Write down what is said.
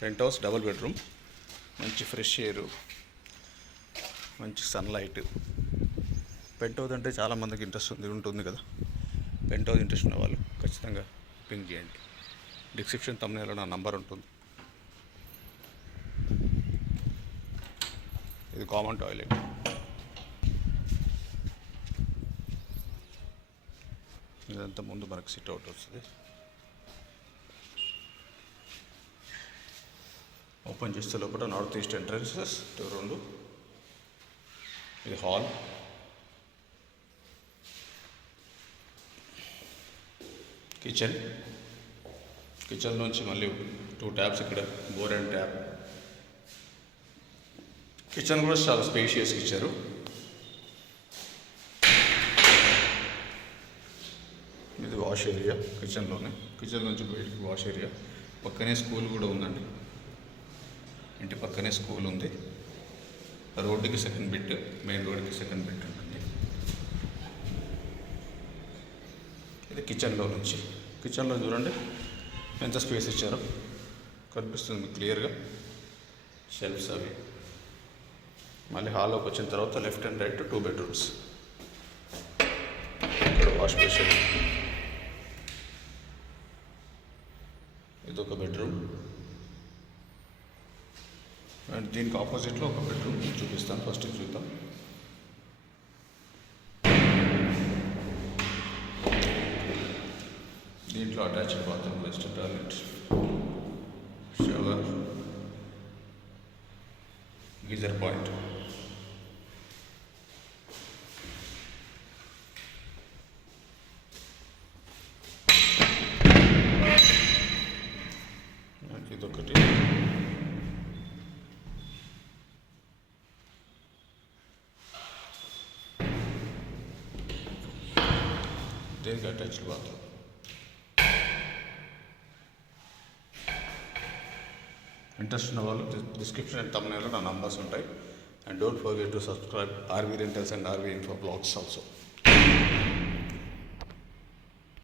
Pent house double bedroom, మంచి fresh air, మంచి sunlight. Pent house అంటే చాలామందికి ఇంట్రెస్ట్ ఉంటుంది కదా. పెంట్ హౌస్ ఇంట్రెస్ట్ ఉన్న వాళ్ళు ఖచ్చితంగా పింక్ చేయండి. డిస్క్రిప్షన్ తమ్మునేలో నా నంబర్ ఉంటుంది. ఇది కామన్ టాయిలెట్. ఇదంతా ముందు మనకు సిట్ అవుట్ వస్తుంది. ఓపెన్ చేస్తే లోపల నార్త్ ఈస్ట్ ఎంట్రన్సెస్ రెండు. ఇది హాల్. కిచెన్ నుంచి మళ్ళీ 2 ట్యాప్స్ ఇక్కడ, బోర్ అండ్ ట్యాప్. కిచెన్ కూడా చాలా స్పేషియస్గా ఇచ్చారు. ఇది వాష్ ఏరియా కిచెన్లోనే. కిచెన్ నుంచి బయటికి వాష్ ఏరియా. పక్కనే స్కూల్ కూడా ఉందండి. ఇంటి పక్కనే స్కూల్ ఉంది. రోడ్డుకి సెకండ్ బిట్, మెయిన్ రోడ్డుకి సెకండ్ బిట్ ఉంటుంది. ఇది కిచెన్లో నుంచి. కిచెన్లో చూడండి ఎంత స్పేస్ ఇచ్చారో కనిపిస్తుంది మీకు క్లియర్గా. షెల్ఫ్స్ అవి. మళ్ళీ హాల్లోకి వచ్చిన తర్వాత లెఫ్ట్ అండ్ రైట్ 2 బెడ్రూమ్స్. ఇక్కడ వాష్ బేసిన్. ఇదొక బెడ్రూమ్. అండ్ దీనికి ఆపోజిట్లో ఒక బెడ్రూమ్ చూపిస్తాను. ఫస్ట్ చూద్దాం. దీంట్లో attached bathroom, western toilet, shower, geyser point. ఇదొకటి. దీనికి అటాచ్డ్ బాత్రూమ్. ఇంట్రెస్ట్ ఉన్న వాళ్ళు డిస్క్రిప్షన్ అండ్ thumbnail నా నంబర్స్ ఉంటాయి. And don't forget to subscribe RV rentals and RV info blogs also.